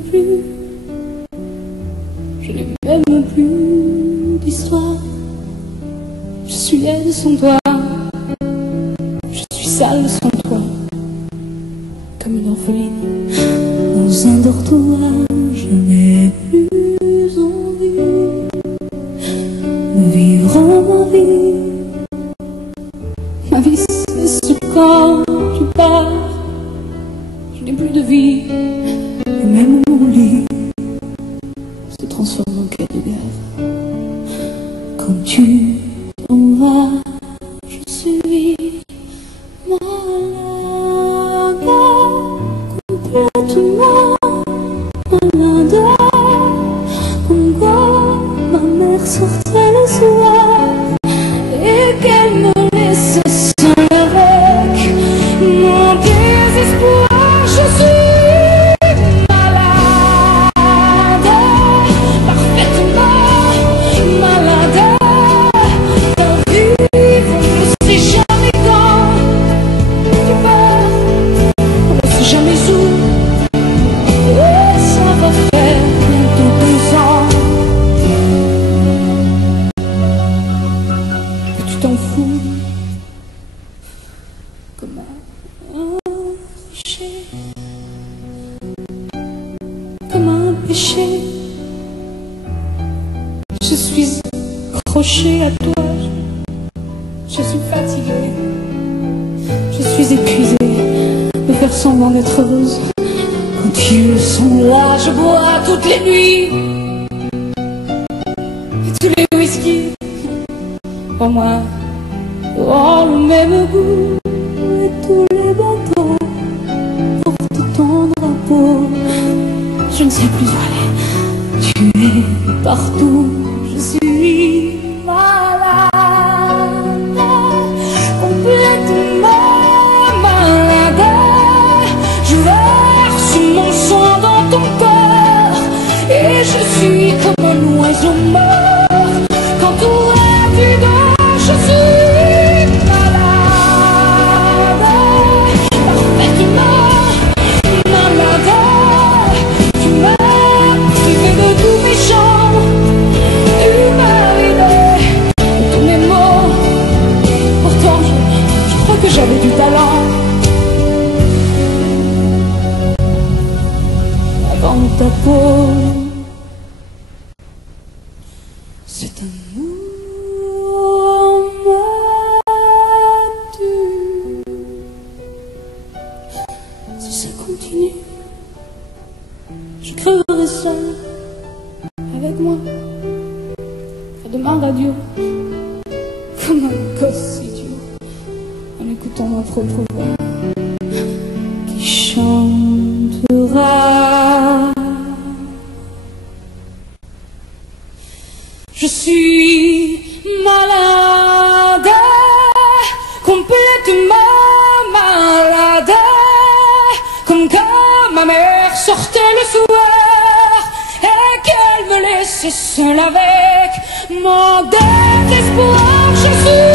plus, je n'ai même plus d'histoire. Je suis laide sans toi, je suis sale sans toi, comme une orpheline dans un dortoir. Je n'ai plus envie de vivre ma vie. Ma vie c'est quand tu pars. Je n'ai plus de vie, et même mon lit se transforme en quai de gare. Quand tu t'en vas, je suis malade, complètement malade. Comme quoi ma mère sortait le soir et qu'elle me laissait seule avec mon désespoir. Je suis malade, parfaitement malade. Ta vie, on ne sait jamais quand tu pars, on ne sait jamais où. Et ça va faire bientôt 2 ans que tu t'en fous comme un péché. Comme un péché, je suis accrochée à toi, je suis fatiguée, je suis épuisée de faire semblant d'être heureuse. Quand ils sont là, je bois toutes les nuits, et tous les whisky, pour moi, ont le même goût, et tous les bateaux portent ton drapeau. Je ne sais plus où aller, tu es partout, je suis malade, complètement malade. Je verse mon sang dans ton cœur, et je suis comme un oiseau mort. Quand tout est vide, je suis malade, parfaitement malade. Tu m'as privé de tous mes chants, tu m'as vidé de tous mes mots. Pourtant je crois que j'avais du talent avant ta peau. Cet amour m'a tué. Si ça continue, je crèverai seule, avec moi, près de ma radio, comme un gosse idiot, en écoutant ma propre voix, qui chantera. Je suis malade, complètement malade, comme quand ma mère sortait le soir et qu'elle me laissait seule avec mon désespoir. Je suis